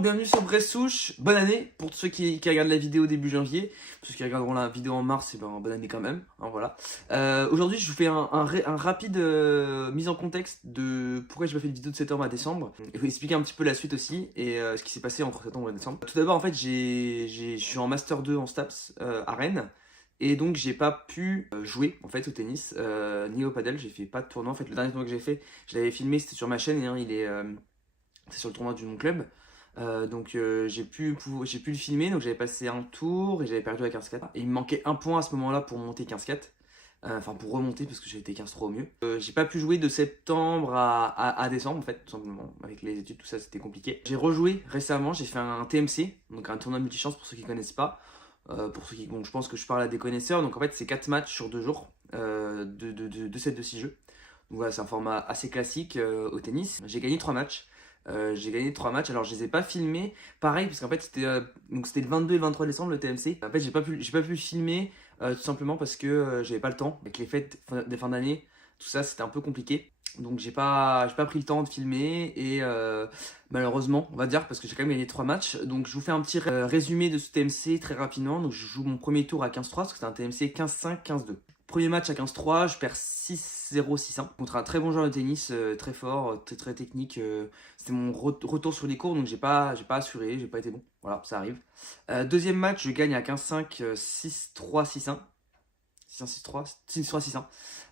bienvenue sur Bressouche, bonne année pour tous ceux qui regardent la vidéo début janvier, pour ceux qui regarderont la vidéo en mars, et ben bonne année quand même, hein, voilà. Aujourd'hui je vous fais un rapide mise en contexte de pourquoi j'ai pas fait de vidéo de septembre à décembre, et vous expliquer un petit peu la suite aussi, et ce qui s'est passé entre septembre et décembre. Tout d'abord en fait je suis en Master 2 en STAPS à Rennes, et donc j'ai pas pu jouer en fait au tennis, ni au paddle, j'ai fait pas de tournoi, en fait le dernier tournoi que j'ai fait, je l'avais filmé, c'était sur ma chaîne, et hein, c'est sur le tournoi du Mon Club. J'ai pu le filmer, donc j'avais passé un tour et j'avais perdu à 15-4. Et il me manquait un point à ce moment-là pour monter 15-4. Enfin pour remonter parce que j'ai été 15-3 au mieux. J'ai pas pu jouer de septembre à décembre en fait, tout simplement. Avec les études, tout ça c'était compliqué. J'ai rejoué récemment, j'ai fait un TMC, donc un tournoi multichance pour ceux qui connaissent pas. Pour ceux qui, bon, je pense que je parle à des connaisseurs, donc en fait c'est 4 matchs sur 2 jours, 2 sets de 6 jeux. Donc voilà, c'est un format assez classique au tennis. J'ai gagné 3 matchs. Alors je les ai pas filmés, pareil, parce qu'en fait c'était le 22 et le 23 décembre le TMC. En fait, j'ai pas pu le filmer tout simplement parce que j'avais pas le temps. Avec les fêtes des fins d'année, tout ça c'était un peu compliqué. Donc j'ai pas pris le temps de filmer et malheureusement, on va dire, parce que j'ai quand même gagné 3 matchs. Donc je vous fais un petit résumé de ce TMC très rapidement. Donc je joue mon premier tour à 15-3 parce que c'était un TMC 15-5, 15-2. Premier match à 15-3, je perds 6-0, 6-1 contre un très bon joueur de tennis, très fort, très technique. C'était mon retour sur les cours, donc j'ai pas assuré, j'ai pas été bon. Voilà, ça arrive. Deuxième match, je gagne à 15-5, 6-3, 6-1. 6-1, 6-3, 6-3,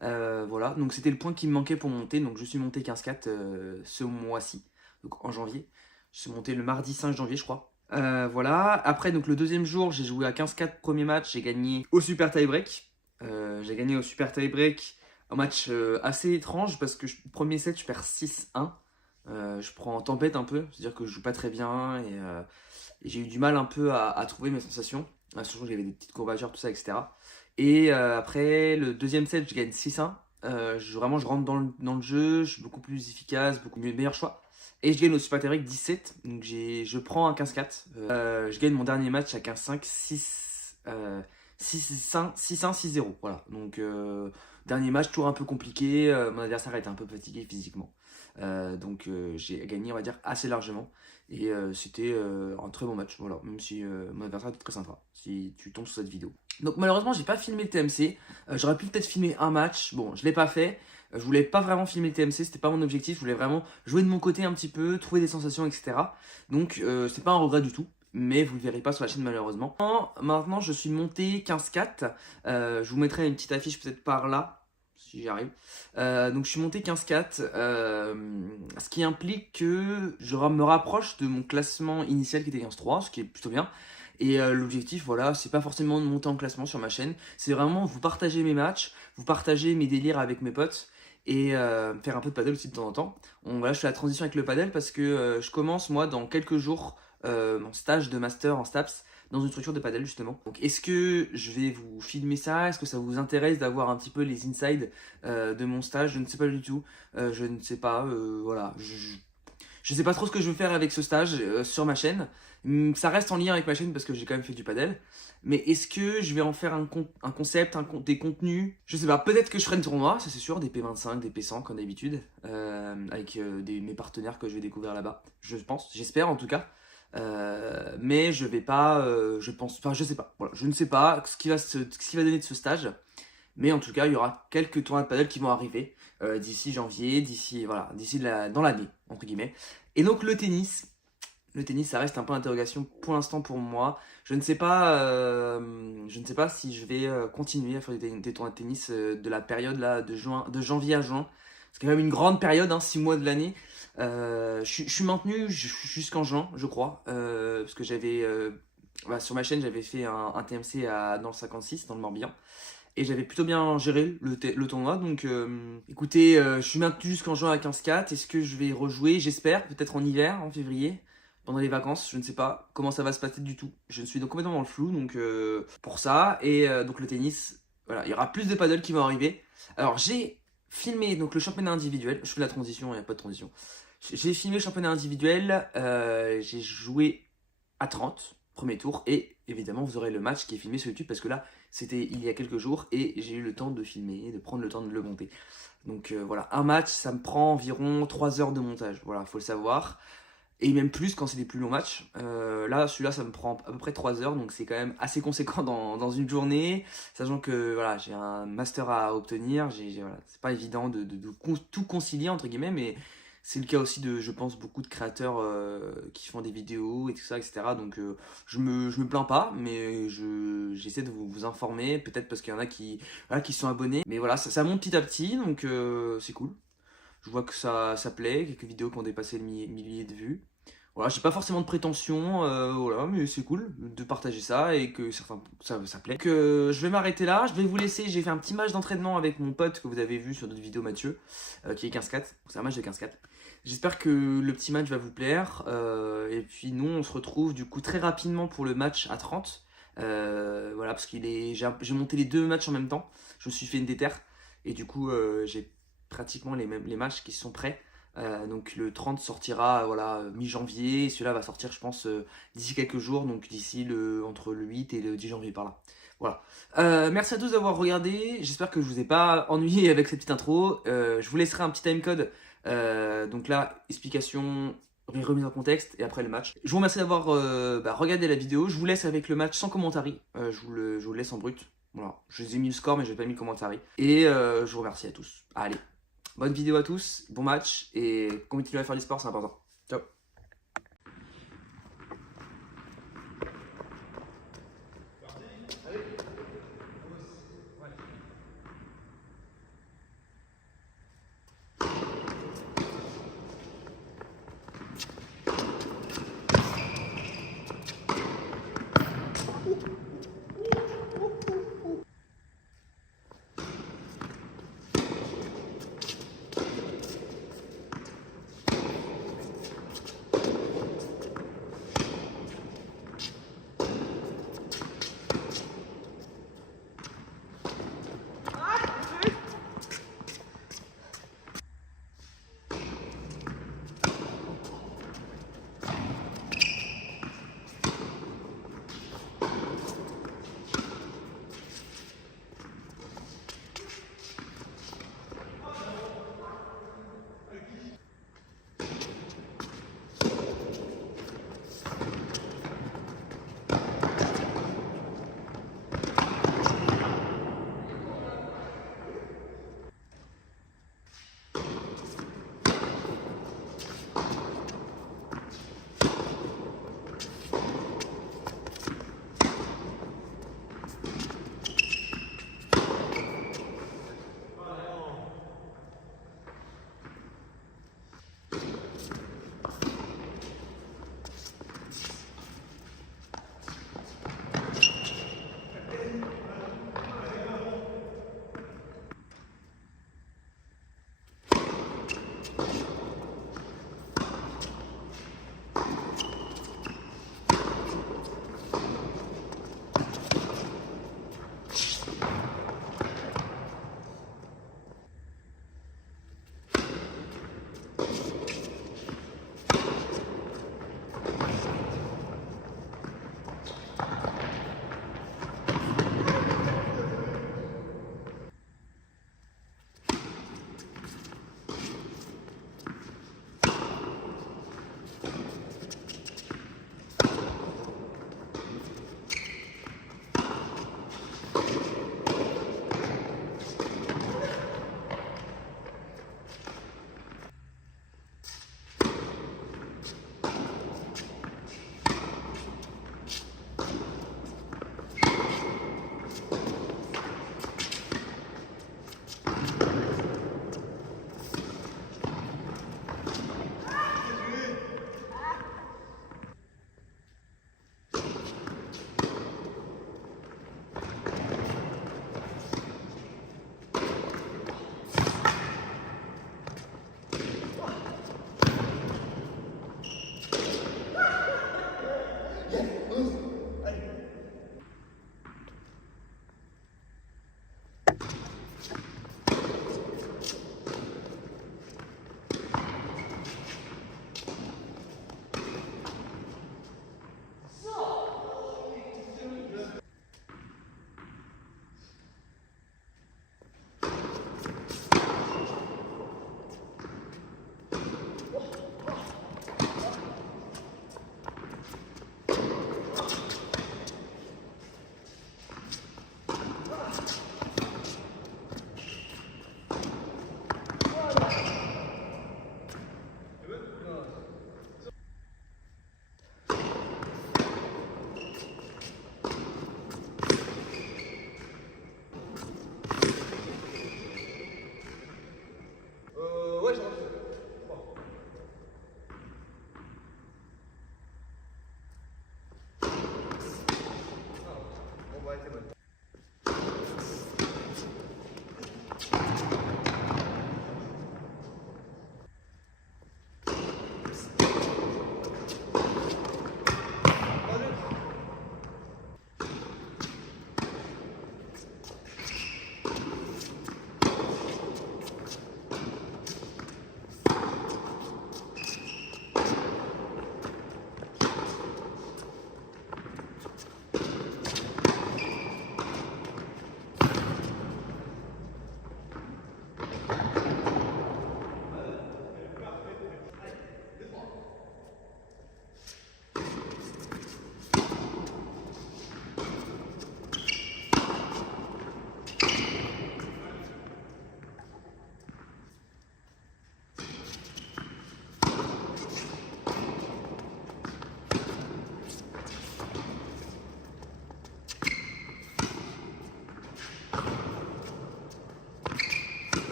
6-1. Voilà, donc c'était le point qui me manquait pour monter. Donc je suis monté 15-4 ce mois-ci, donc en janvier. Je suis monté le mardi 5 janvier, je crois. Voilà, après donc le deuxième jour, j'ai joué à 15-4, premier match, j'ai gagné au super tie-break. Un match assez étrange parce que premier set, je perds 6-1. Je prends en tempête un peu, c'est-à-dire que je joue pas très bien et j'ai eu du mal un peu à trouver mes sensations. Surtout que j'avais des petites courbatures, tout ça, etc. Et après le deuxième set, je gagne 6-1. Vraiment, je rentre dans le jeu, je suis beaucoup plus efficace, beaucoup meilleur choix. Et je gagne au Super Tie-Break 17, donc je prends un 15-4. Je gagne mon dernier match à 15-5, 6-1, 6-0. Voilà, donc dernier match, toujours un peu compliqué. Mon adversaire était un peu fatigué physiquement. J'ai gagné, on va dire, assez largement. Et c'était un très bon match, voilà, même si mon adversaire était très sympa, si tu tombes sur cette vidéo. Donc malheureusement, j'ai pas filmé le TMC. J'aurais pu peut-être filmer un match, bon, je l'ai pas fait. Je voulais pas vraiment filmer le TMC, c'était pas mon objectif. Je voulais vraiment jouer de mon côté un petit peu, trouver des sensations, etc. Donc c'est pas un regret du tout. Mais vous le verrez pas sur la chaîne malheureusement. Maintenant, je suis monté 15-4. Je vous mettrai une petite affiche peut-être par là, si j'y arrive. Donc je suis monté 15-4, ce qui implique que je me rapproche de mon classement initial qui était 15-3, ce qui est plutôt bien. Et l'objectif, voilà, c'est pas forcément de monter en classement sur ma chaîne, c'est vraiment vous partager mes matchs, vous partager mes délires avec mes potes et faire un peu de paddle aussi de temps en temps. Voilà, je fais la transition avec le paddle parce que je commence moi dans quelques jours mon stage de master en STAPS dans une structure de paddle justement. Donc est-ce que je vais vous filmer ça? Est-ce que ça vous intéresse d'avoir un petit peu les insides de mon stage? Je ne sais pas du tout. Je ne sais pas, voilà. Je sais pas trop ce que je veux faire avec ce stage sur ma chaîne. Ça reste en lien avec ma chaîne parce que j'ai quand même fait du paddle. Mais est-ce que je vais en faire un concept, des contenus? Je sais pas, peut-être que je ferai une tournoi, ça c'est sûr, des P25, des P100 comme d'habitude, avec mes partenaires que je vais découvrir là-bas. Je pense, j'espère en tout cas. Mais je vais pas, je pense, enfin je sais pas, voilà, je ne sais pas ce qui va donner de ce stage, mais en tout cas il y aura quelques tournois de paddle qui vont arriver d'ici janvier, dans l'année entre guillemets. Et donc le tennis ça reste un peu d'interrogation pour l'instant pour moi. Je ne sais pas si je vais continuer à faire des tournois de tennis de la période là de janvier à juin. C'est quand même une grande période, hein, 6 mois de l'année. Je suis maintenu jusqu'en juin, je crois, parce que sur ma chaîne, j'avais fait un TMC dans le 56, dans le Morbihan, et j'avais plutôt bien géré le tournoi. Donc, écoutez, je suis maintenu jusqu'en juin à 15-4. Est-ce que je vais rejouer? J'espère, peut-être en hiver, en février, pendant les vacances. Je ne sais pas comment ça va se passer du tout. Je suis donc complètement dans le flou, donc pour ça. Et donc le tennis, voilà, il y aura plus de paddle qui vont arriver. Alors, j'ai filmé donc le championnat individuel. Je fais la transition, il n'y a pas de transition. J'ai filmé le championnat individuel, j'ai joué à 30, premier tour, et évidemment vous aurez le match qui est filmé sur YouTube parce que là c'était il y a quelques jours et j'ai eu le temps de filmer, de prendre le temps de le monter. Donc voilà, un match ça me prend environ 3 heures de montage, voilà, faut le savoir. Et même plus quand c'est des plus longs matchs. Là, celui-là, ça me prend à peu près 3 heures, donc c'est quand même assez conséquent dans une journée, sachant que voilà, j'ai un master à obtenir, voilà, c'est pas évident de tout concilier, entre guillemets, mais c'est le cas aussi de, je pense, beaucoup de créateurs qui font des vidéos et tout ça, etc. Donc je me plains pas, mais j'essaie de vous informer, peut-être parce qu'il y en a qui, voilà, qui sont abonnés, mais voilà, ça monte petit à petit, donc c'est cool. Je vois que ça plaît, quelques vidéos qui ont dépassé le millier de vues. Voilà, j'ai pas forcément de prétention, voilà, mais c'est cool de partager ça et que ça plaît. Donc, je vais m'arrêter là, je vais vous laisser. J'ai fait un petit match d'entraînement avec mon pote que vous avez vu sur d'autres vidéos, Mathieu, qui est 15-4. C'est un match de 15-4. J'espère que le petit match va vous plaire. Et puis nous, on se retrouve du coup très rapidement pour le match à 30. Voilà, parce j'ai monté les deux matchs en même temps. Je me suis fait une déterre. Et du coup, j'ai pratiquement les matchs qui sont prêts. Donc le 30 sortira voilà, mi-janvier, et celui-là va sortir je pense d'ici quelques jours, donc entre le 8 et le 10 janvier par là. Voilà. Merci à tous d'avoir regardé, j'espère que je vous ai pas ennuyé avec cette petite intro. Je vous laisserai un petit timecode, donc là, explication, remise en contexte et après le match. Je vous remercie d'avoir regardé la vidéo, je vous laisse avec le match sans commentaire, je vous le laisse en brut. Voilà, je vous ai mis le score mais je n'ai pas mis le commentaire. Et je vous remercie à tous. Allez. Bonne vidéo à tous, bon match et continuez à faire du sport, c'est important. Ciao.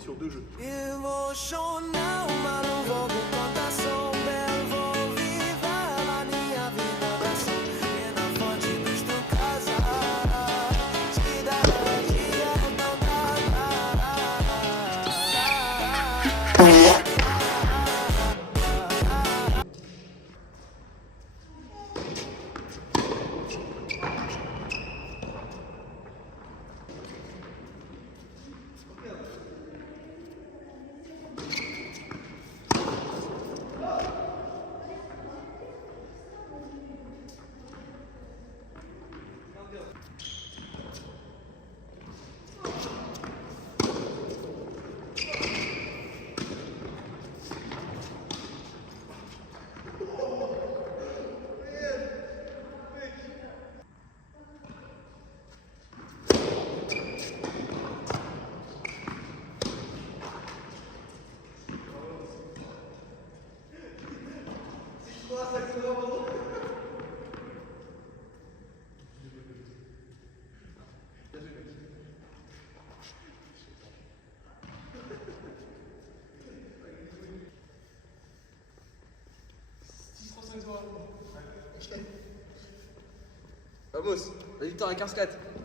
sur 2 jeux. Vamos, la victoire à 15-4.